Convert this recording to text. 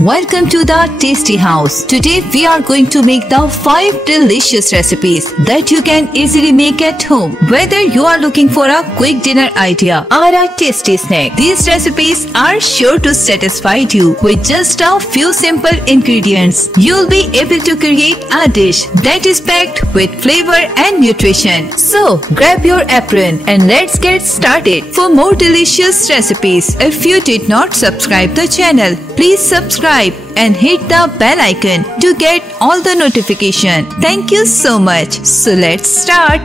Welcome to the Tasty House. Today we are going to make the 5 delicious recipes that you can easily make at home. Whether you are looking for a quick dinner idea or a tasty snack, these recipes are sure to satisfy you. With just a few simple ingredients, you'll be able to create a dish that is packed with flavor and nutrition. So grab your apron and let's get started. For more delicious recipes, if you did not subscribe the channel, please subscribe and hit the bell icon to get all the notification. Thank you so much. So let's start.